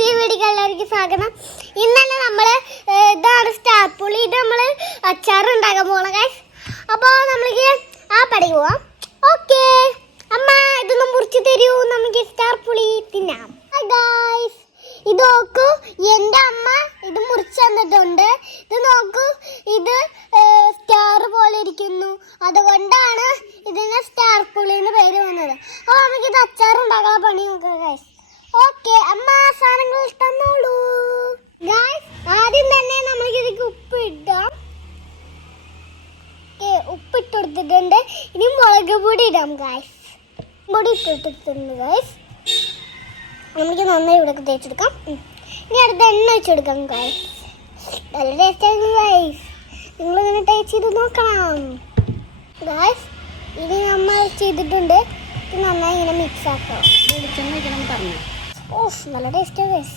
പുതിയ വീഡിയോ എല്ലാവർക്കും സ്വാഗതം. ഇന്നലെ നമ്മൾ ഇതാണ് സ്റ്റാർ പുളി. ഇത് നമ്മൾ അച്ചാർ ഉണ്ടാക്കാൻ പോകണം ഗൈസ് അപ്പോൾ നമ്മൾക്ക് ആ പടി പോവാം. ഓക്കെ. അമ്മ ഇതൊന്ന് മുറിച്ച് തരൂ. നമുക്ക് സ്റ്റാർ പുളി തിന്നാം. ഗൈസ് ഇത് നോക്കൂ. എന്റെ അമ്മ ഇത് മുറിച്ച് തന്നിട്ടുണ്ട്. ഇത് നോക്കൂ. ഇത് സ്റ്റാർ പോലെ ഇരിക്കുന്നു. അതുകൊണ്ടാണ് ഇതിന് സ്റ്റാർ പുളി എന്ന് പേര് വന്നത്. അപ്പോൾ നമുക്ക് ഇത് അച്ചാർ ഉണ്ടാക്കാൻ പണി നോക്കാം ഗൈസ് ഓക്കെ അമ്മ. സാധനങ്ങൾ ഇഷ്ടമുള്ളൂ ഗായ്സ് ആദ്യം തന്നെ നമ്മൾ ഇതിലേക്ക് ഉപ്പ് ഇടാം ഉപ്പ് ഇട്ട് കൊടുത്തിട്ടുണ്ട് ഇനി മുളക് പൊടി ഇടാം ഗായ്സ് പൊടി ഇട്ടിട്ടുണ്ട് ഗായ്സ് നമുക്ക് നന്നായി ഇവിടെ തേച്ചെടുക്കാം. ഇനി അടുത്ത എണ്ണ വെച്ചെടുക്കാം ഗായ്സ് നല്ല ടേസ്റ്റ് ഗായ്സ് നിങ്ങളിങ്ങനെ ടേസ്റ്റ് ചെയ്ത് നോക്കണം. ഗായ്സ് ഇത് നമ്മൾ ചെയ്തിട്ടുണ്ട്. ഇത് നന്നായി ഇങ്ങനെ മിക്സ് ആക്കാം. വെളിച്ചെണ്ണ ഒഴിക്കണം പറഞ്ഞു. ഓഫ് നല്ല ടേസ്റ്റ് ഗൈസ്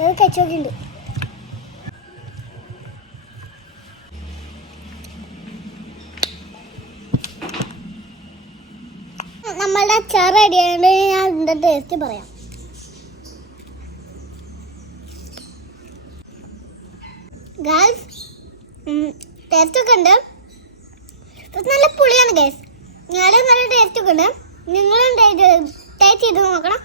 ഇത് കച്ചോക്കുണ്ട് നമ്മളുടെ അച്ചാർ ആയതുകൊണ്ട് ഞാൻ അതിന്റെ ടേസ്റ്റ് പറയാം. ഗാൾസ് ടേസ്റ്റ് ഒക്കെ ഉണ്ട്. നല്ല പുളിയാണ് ഗൈസ് ഞാനും നല്ല ടേസ്റ്റ് ഒക്കെ ഉണ്ട്. നിങ്ങളും ടേസ്റ്റ് ചെയ്ത് നോക്കണം.